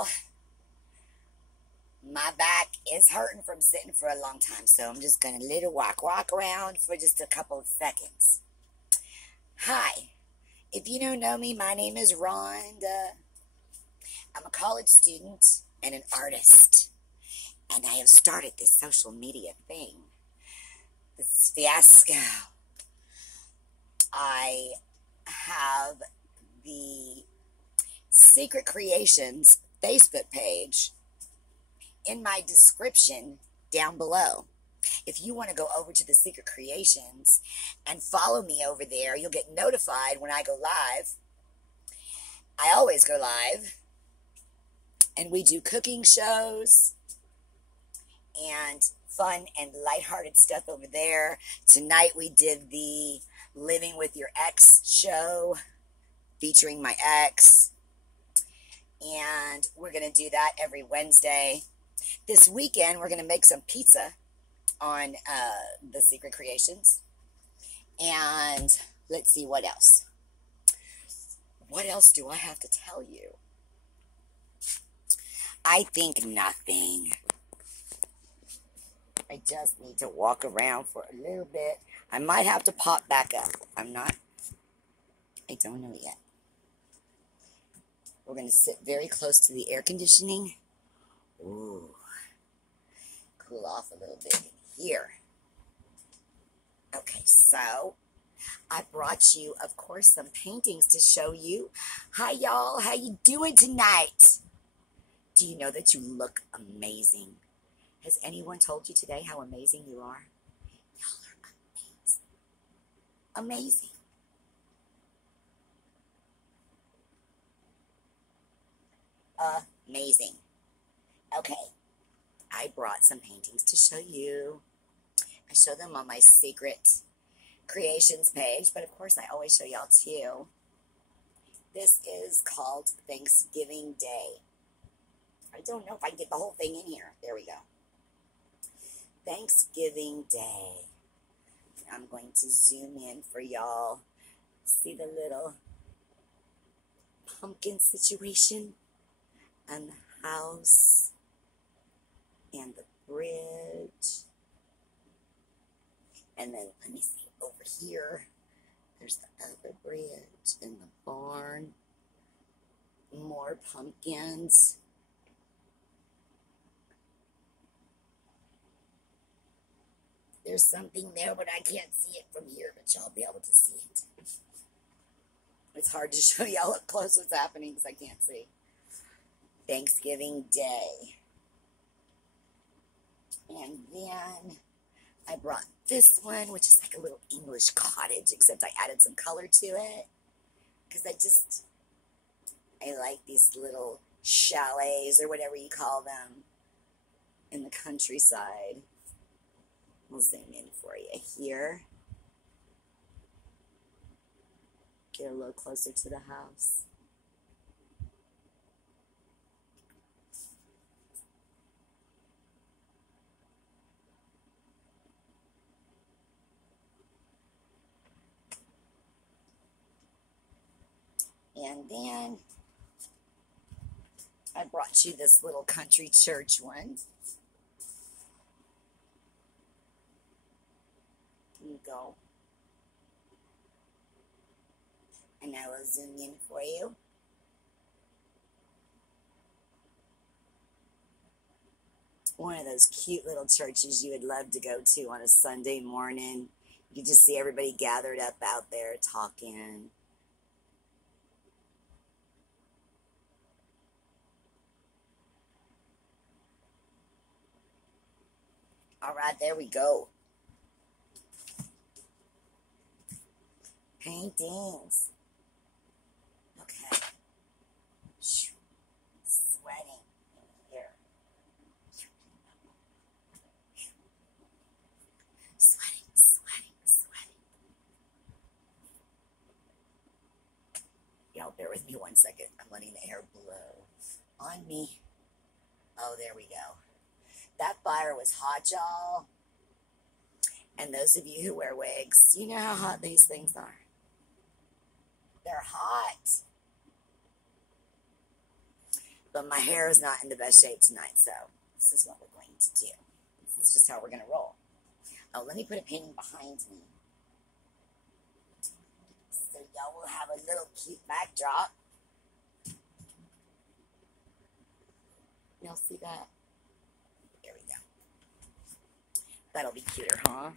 Well, my back is hurting from sitting for a long time, so I'm just going to little walk around for just a couple of seconds. Hi, if you don't know me, my name is Rhonda. I'm a college student and an artist, and I have started this social media thing, this fiasco. I have the Secret Creations Facebook page in my description down below. If you want to go over to the Secret Creations and follow me over there, you'll get notified when I go live. I always go live, and we do cooking shows and fun and lighthearted stuff over there. Tonight we did the Living with Your Ex show featuring my ex, and we're going to do that every Wednesday. This weekend we're going to make some pizza on the Secret Creations, and let's see what else. What else do I have to tell you? I think nothing. I just need to walk around for a little bit. I might have to pop back up. I don't know yet. We're going to sit very close to the air conditioning. Ooh. Cool off a little bit in here. Okay, so I brought you, of course, some paintings to show you. Hi, y'all. How you doing tonight? Do you know that you look amazing? Has anyone told you today how amazing you are? Y'all are amazing. Amazing. Amazing. Okay. I brought some paintings to show you. I show them on my Secret Creations page, but of course I always show y'all too. This is called Thanksgiving Day. I don't know if I can get the whole thing in here. There we go. Thanksgiving Day. I'm going to zoom in for y'all. See the little pumpkin situation and the house and the bridge. And then let me see over here. There's the other bridge and the barn. More pumpkins. There's something there, but I can't see it from here, but y'all be able to see it. It's hard to show y'all up close what's happening because I can't see. Thanksgiving Day. And then I brought this one, which is like a little English cottage, except I added some color to it. Because I like these little chalets or whatever you call them in the countryside. We'll zoom in for you here. Get a little closer to the house. And then I brought you this little country church one. Here you go. And I will zoom in for you. One of those cute little churches you would love to go to on a Sunday morning. You could just see everybody gathered up out there talking. All right, there we go. Paintings. Okay. Sweating in here. Sweating. Y'all bear with me 1 second. I'm letting the air blow on me. Oh, there we go. That fire was hot, y'all. And those of you who wear wigs, you know how hot these things are. They're hot. But my hair is not in the best shape tonight, so this is what we're going to do. This is just how we're going to roll. Oh, let me put a painting behind me, so y'all will have a little cute backdrop. Y'all see that? There we go. That'll be cuter, huh?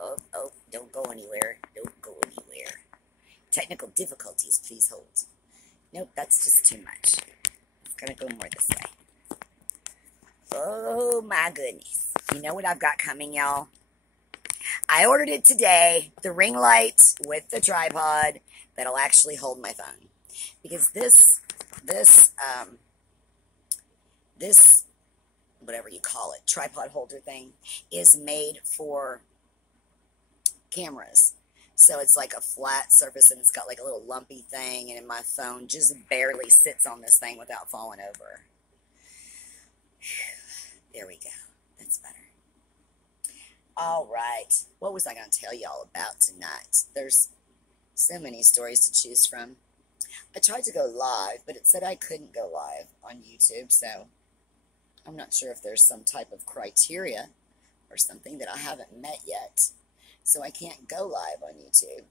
Oh, don't go anywhere. Don't go anywhere. Technical difficulties, please hold. Nope, that's just too much. It's gonna go more this way. Oh my goodness. You know what I've got coming, y'all? I ordered it today, the ring light with the tripod that'll actually hold my phone. Because this, whatever you call it, tripod holder thing, is made for cameras. So it's like a flat surface and it's got like a little lumpy thing, and my phone just barely sits on this thing without falling over. There we go. That's better. All right. What was I going to tell y'all about tonight? There's so many stories to choose from. I tried to go live, but it said I couldn't go live on YouTube, so I'm not sure if there's some type of criteria or something that I haven't met yet. So I can't go live on YouTube.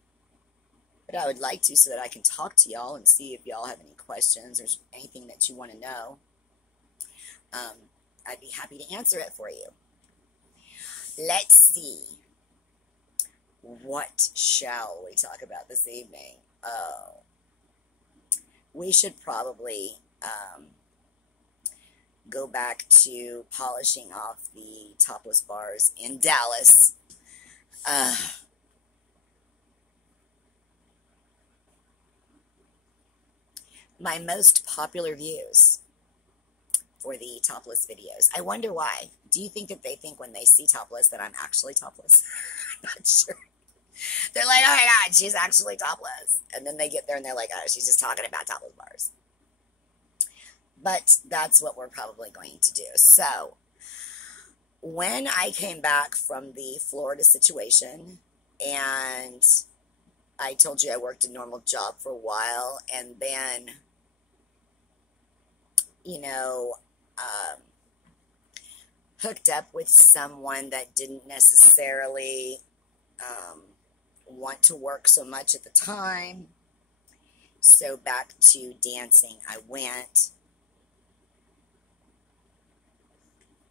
But I would like to, so that I can talk to y'all and see if y'all have any questions or anything that you want to know. I'd be happy to answer it for you. Let's see. What shall we talk about this evening? Oh, we should probably go back to polishing off the topless bars in Dallas. My most popular views for the topless videos. I wonder why. Do you think that they think when they see topless that I'm actually topless? I'm not sure. They're like, oh my God, she's actually topless. And then they get there and they're like, oh, she's just talking about topless bars. But that's what we're probably going to do. So, when I came back from the Florida situation, and I told you I worked a normal job for a while, and then, you know, hooked up with someone that didn't necessarily want to work so much at the time. So back to dancing I went.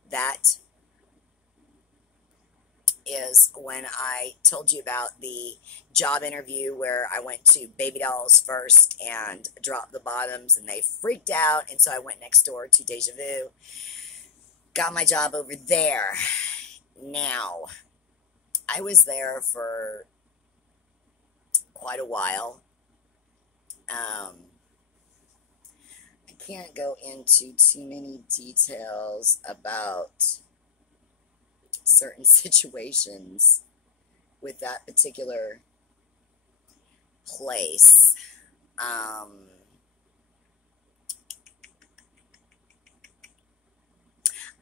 That is when I told you about the job interview where I went to Baby Dolls first and dropped the bottoms, and they freaked out, and so I went next door to Deja Vu, got my job over there. Now, I was there for quite a while. I can't go into too many details about certain situations with that particular place.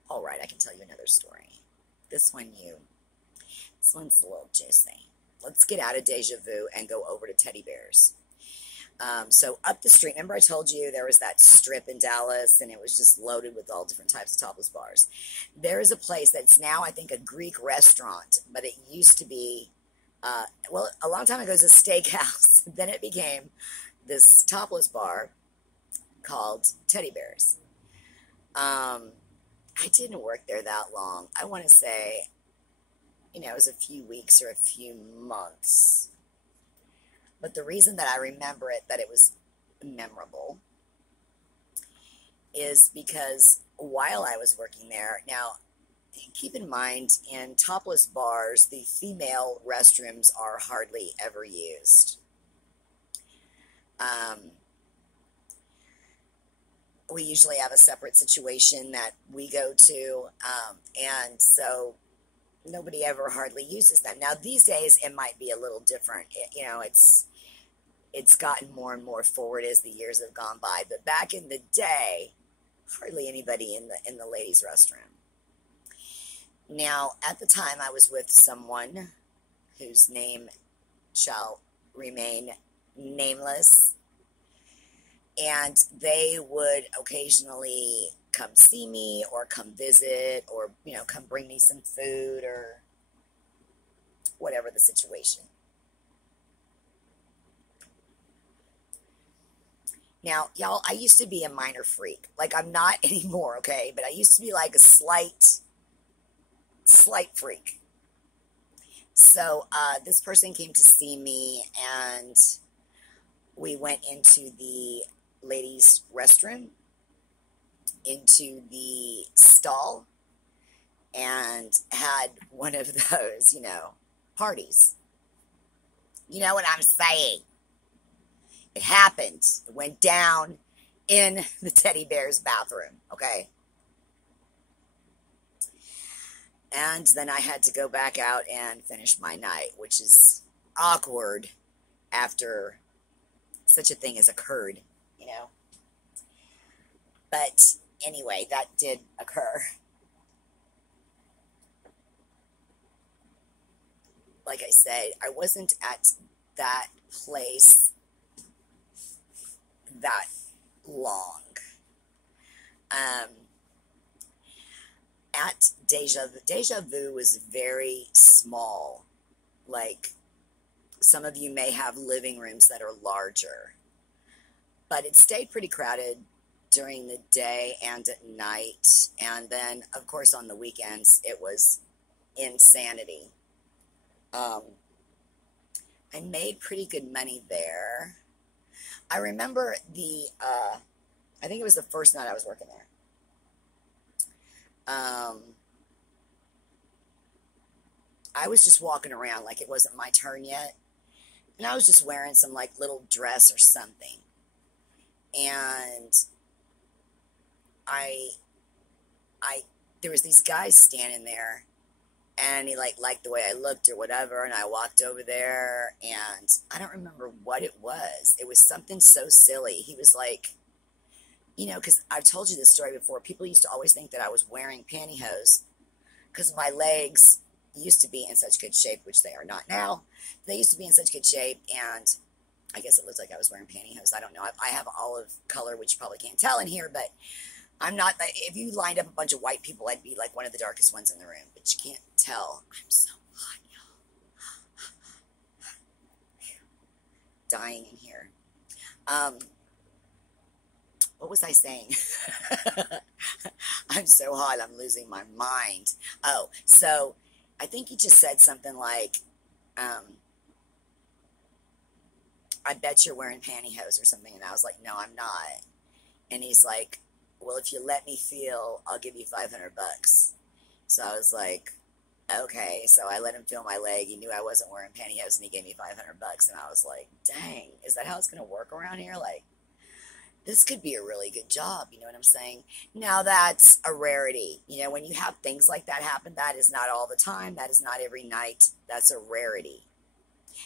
All right, I can tell you another story. This one's a little juicy. Let's get out of Deja Vu and go over to Teddy Bears. So up the street, remember I told you there was that strip in Dallas, and it was just loaded with all different types of topless bars. There is a place that's now, I think, a Greek restaurant, but it used to be, well, a long time ago it was a steakhouse. Then it became this topless bar called Teddy Bears. I didn't work there that long. I want to say, you know, it was a few weeks or a few months. But the reason that I remember it, that it was memorable, is because while I was working there, now, keep in mind, in topless bars, the female restrooms are hardly ever used. We usually have a separate situation that we go to, and so nobody ever hardly uses them. Now, these days, it might be a little different. You know, it's gotten more and more forward as the years have gone by. But back in the day, hardly anybody in the ladies' restroom. Now, at the time, I was with someone whose name shall remain nameless. And they would occasionally come see me or come visit or, come bring me some food or whatever the situation. Now, y'all, I used to be a minor freak. Like, I'm not anymore, okay? But I used to be like a slight freak. So, this person came to see me, and we went into the ladies' restroom, into the stall, and had one of those, parties. You know what I'm saying? It happened. It went down in the teddy bear's bathroom, okay? And then I had to go back out and finish my night, which is awkward after such a thing has occurred, But anyway, that did occur. Like I said, I wasn't at that place that long. At Deja Vu was very small. Like, some of you may have living rooms that are larger, but it stayed pretty crowded during the day and at night. And then, of course, on the weekends, it was insanity. I made pretty good money there. I remember I think it was the first night I was working there. I was just walking around like it wasn't my turn yet. And I was just wearing some like little dress or something. And I there was these guys standing there, and he liked the way I looked or whatever, and I walked over there, and I don't remember what it was. It was something so silly. He was like, because I've told you this story before, people used to always think that I was wearing pantyhose because my legs used to be in such good shape, which they are not now. They used to be in such good shape, and I guess it looks like I was wearing pantyhose. I don't know. I have olive color, which you probably can't tell in here, but I'm not. If you lined up a bunch of white people, I'd be like one of the darkest ones in the room, but you can't tell. I'm so hot, y'all. Dying in here. What was I saying? I'm so hot, I'm losing my mind. Oh, so I think he just said something like, I bet you're wearing pantyhose or something. And I was like, no, I'm not. And he's like, well, if you let me feel, I'll give you $500. So I was like, okay. So I let him feel my leg. He knew I wasn't wearing pantyhose, and he gave me $500. And I was like, dang, is that how it's going to work around here? Like, this could be a really good job. You know what I'm saying? Now, that's a rarity. When you have things like that happen, that is not all the time. That is not every night. That's a rarity.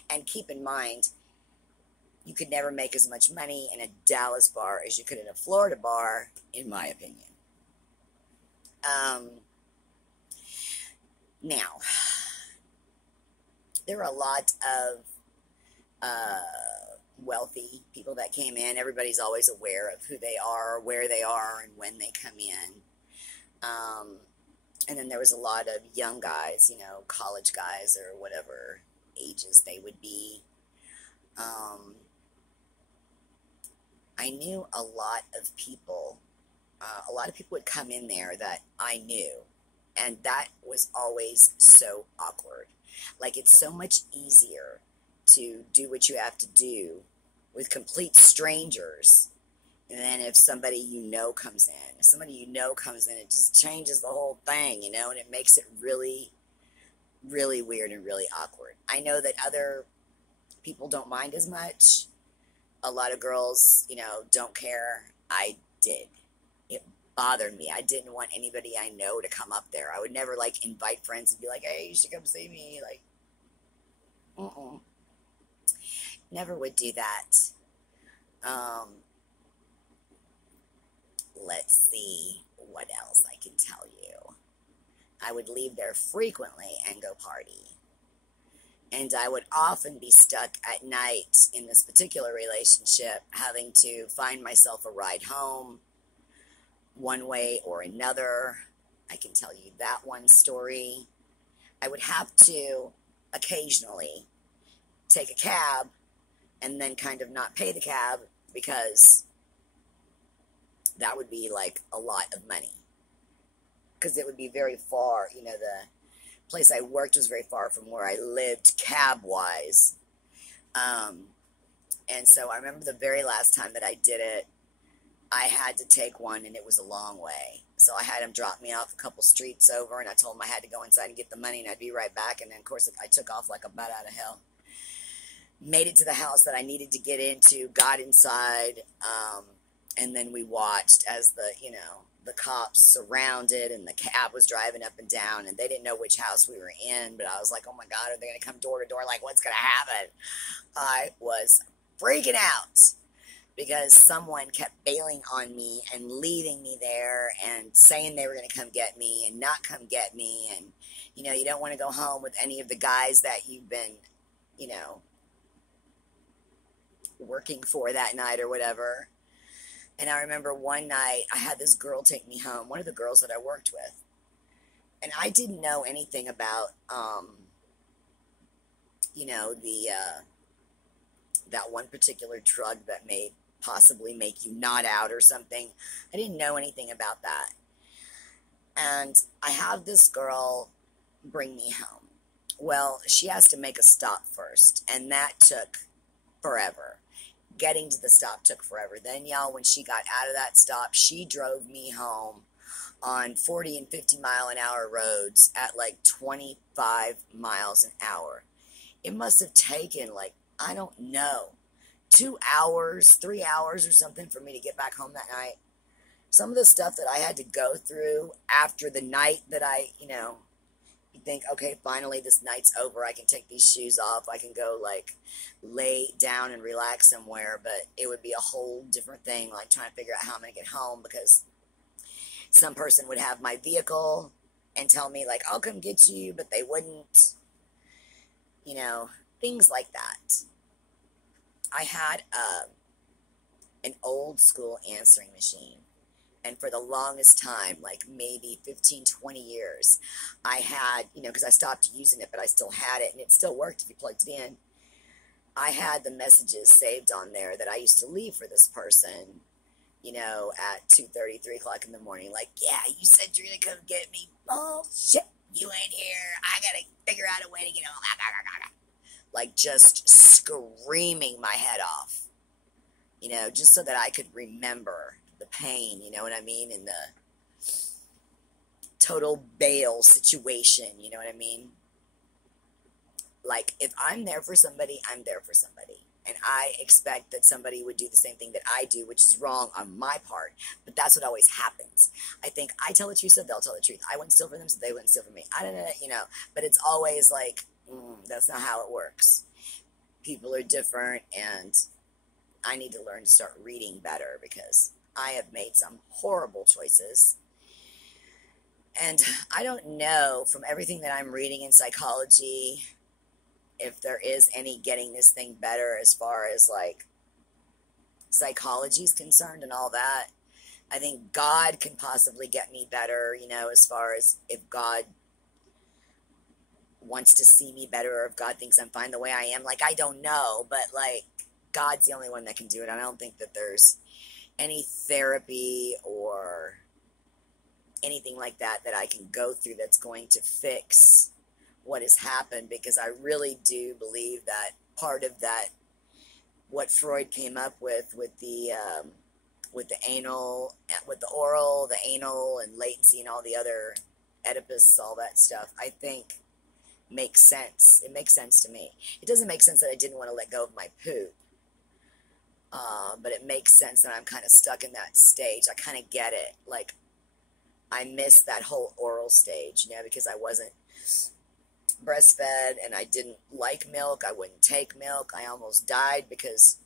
And keep in mind, you could never make as much money in a Dallas bar as you could in a Florida bar, in my opinion. Now, there are a lot of wealthy people that came in. Everybody's always aware of who they are, where they are, and when they come in. And then there was a lot of young guys, college guys or whatever ages they would be. I knew a lot of people. A lot of people would come in there that I knew, and that was always so awkward. Like, it's so much easier to do what you have to do with complete strangers than if somebody comes in. If somebody comes in, it just changes the whole thing, and it makes it really, really weird and really awkward. I know that other people don't mind as much. A lot of girls, don't care. I did. It bothered me. I didn't want anybody I know to come up there. I would never, invite friends and be like, hey, you should come see me. Never would do that. Let's see what else I can tell you. I would leave there frequently and go party. And I would often be stuck at night in this particular relationship, having to find myself a ride home one way or another. I can tell you that one story. I would have to occasionally take a cab and then kind of not pay the cab because that would be like a lot of money. Because it would be very far. The place I worked was very far from where I lived cab-wise. And so I remember the very last time that I did it, I had to take one, and it was a long way. So I had him drop me off a couple streets over, and I told him I had to go inside and get the money, and I'd be right back. And then, of course, I took off like a bat out of hell. Made it to the house that I needed to get into, got inside, and then we watched as the cops surrounded, and the cab was driving up and down, and they didn't know which house we were in, but I was like, oh my God, are they going to come door to door? Like, what's going to happen? I was freaking out because someone kept bailing on me and leaving me there and saying they were going to come get me and not come get me. And, you don't want to go home with any of the guys that you've been, working for that night or whatever. And I remember one night I had this girl take me home, one of the girls that I worked with. And I didn't know anything about, that one particular drug that may possibly make you nod out or something. I didn't know anything about that. And I have this girl bring me home. Well, she has to make a stop first, and that took forever. Getting to the stop took forever. Then, y'all, when she got out of that stop, she drove me home on 40 and 50 mile an hour roads at like 25 miles an hour. It must have taken I don't know, 2 hours, 3 hours or something for me to get back home that night. Some of the stuff that I had to go through after the night that you think, okay, finally this night's over. I can take these shoes off. I can go lay down and relax somewhere. But it would be a whole different thing, trying to figure out how I'm going to get home, because some person would have my vehicle and tell me I'll come get you, but they wouldn't, things like that. I had an old school answering machine. And for the longest time, maybe 15, 20 years, I had, because I stopped using it, but I still had it, and it still worked if you plugged it in. I had the messages saved on there that I used to leave for this person, at 2:30, 3 o'clock in the morning. Yeah, you said you're going to come get me. Bullshit. You ain't here. I got to figure out a way to get home. Just screaming my head off, just so that I could remember the pain, you know what I mean, and the total bail situation, you know what I mean? If I'm there for somebody, I'm there for somebody. And I expect that somebody would do the same thing that I do, which is wrong on my part. But that's what always happens. I think I tell the truth, so they'll tell the truth. I wouldn't steal for them, so they wouldn't steal for me. I don't know, But it's always that's not how it works. People are different, and I need to learn to start reading better, because I have made some horrible choices. And I don't know, from everything that I'm reading in psychology, if there is any getting this thing better as far as psychology is concerned and all that. I think God can possibly get me better, as far as if God wants to see me better, or if God thinks I'm fine the way I am. I don't know, but God's the only one that can do it. I don't think that there's any therapy or anything like that I can go through that's going to fix what has happened, because I really do believe that part of that, what Freud came up with the anal, with the oral, the anal, and latency, and all the other Oedipus, all that stuff, I think makes sense. It makes sense to me. It doesn't make sense that I didn't want to let go of my poop. But it makes sense that I'm kind of stuck in that stage. I kind of get it. I missed that whole oral stage, because I wasn't breastfed, and I didn't like milk. I wouldn't take milk. I almost died because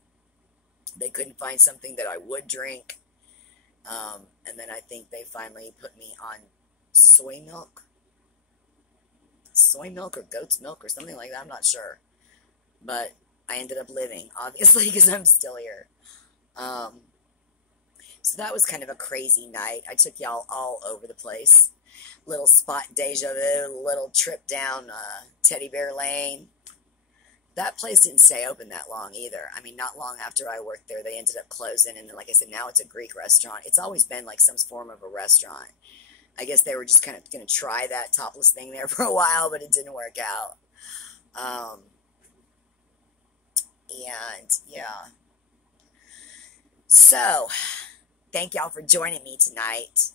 they couldn't find something that I would drink. And then I think they finally put me on soy milk. soy milk or goat's milk or something like that. I'm not sure. But I ended up living, obviously, because I'm still here. Um, so that was kind of a crazy night. I took y'all all over the place. Little spot deja vu, little trip down Teddy Bear Lane. That place didn't stay open that long either. I mean, not long after I worked there, they ended up closing. And then, like I said, now it's a Greek restaurant. It's always been like some form of a restaurant. I guess they were just kind of going to try that topless thing there for a while, but it didn't work out. Um, and yeah. So, thank y'all for joining me tonight.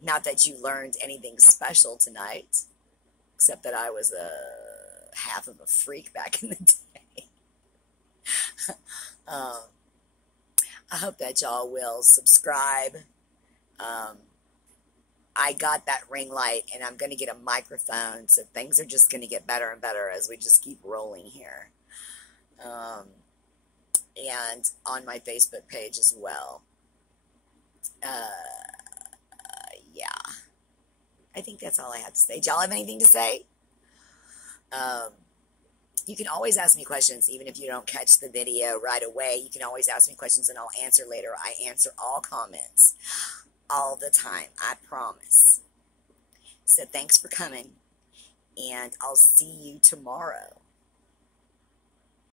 Not that you learned anything special tonight, except that I was a half of a freak back in the day. um, I hope that y'all will subscribe. I got that ring light, and I'm going to get a microphone, so things are just going to get better and better as we just keep rolling here. And on my Facebook page as well. Yeah. I think that's all I have to say. Do y'all have anything to say? You can always ask me questions, even if you don't catch the video right away. You can always ask me questions, and I'll answer later. I answer all comments all the time. I promise. So thanks for coming, and I'll see you tomorrow.